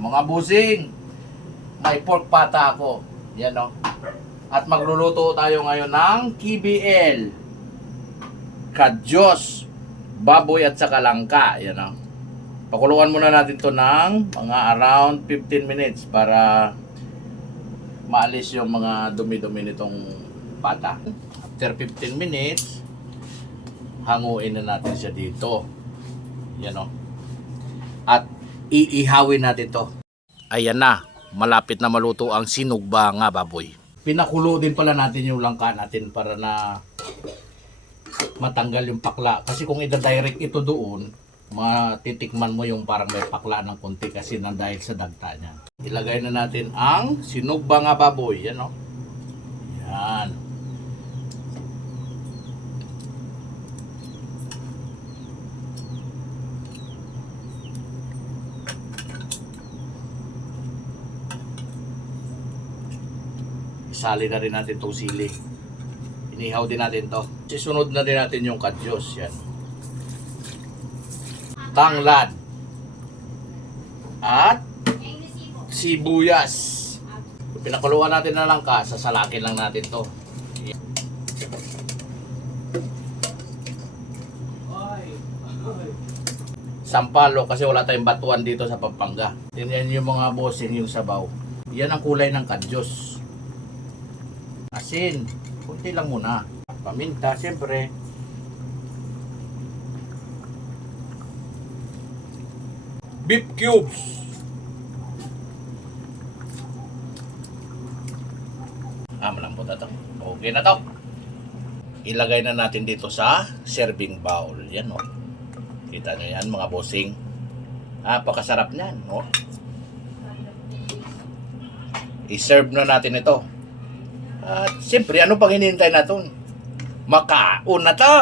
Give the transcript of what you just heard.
Mga busing, may pork pata ako. Yan o. At magluluto tayo ngayon ng KBL. Kadyos, baboy at saka langka. Yan o. Pakuluan muna natin to ng mga around 15 minutes para maalis yung mga dumi-dumi nitong pata. After 15 minutes, hanguin na natin siya dito. Yan o. At iihawin natin to. Ayan na, malapit na maluto ang sinugba nga baboy. Pinakulo din pala natin yung langka natin para na matanggal yung pakla. Kasi kung ida-direct ito doon, matitikman mo yung parang may pakla ng konti kasi nang dahil sa dagta niya. Ilagay na natin ang sinugba nga baboy. Yan o. Yan. Isali na rin natin itong sili. Inihaw din natin to. Sisunod na din natin yung kadyos. Yan. Tanglad. At sibuyas. Pinakuluan natin na langka. Sasalakin lang natin to. Sampalo kasi wala tayong batuan dito sa Pampanga. Yan yung mga bossing yung sabaw. Yan ang kulay ng kadyos. Asin, kunti lang muna. Paminta, siyempre. Beef cubes. Malambot na to. Okay na to. Ilagay na natin dito sa serving bowl. Yan o. Kita nyo yan mga bossing. Napakasarap niyan. O. I-serve na natin ito. At siyempre, ano pang hinihintay natin? Makaon na to!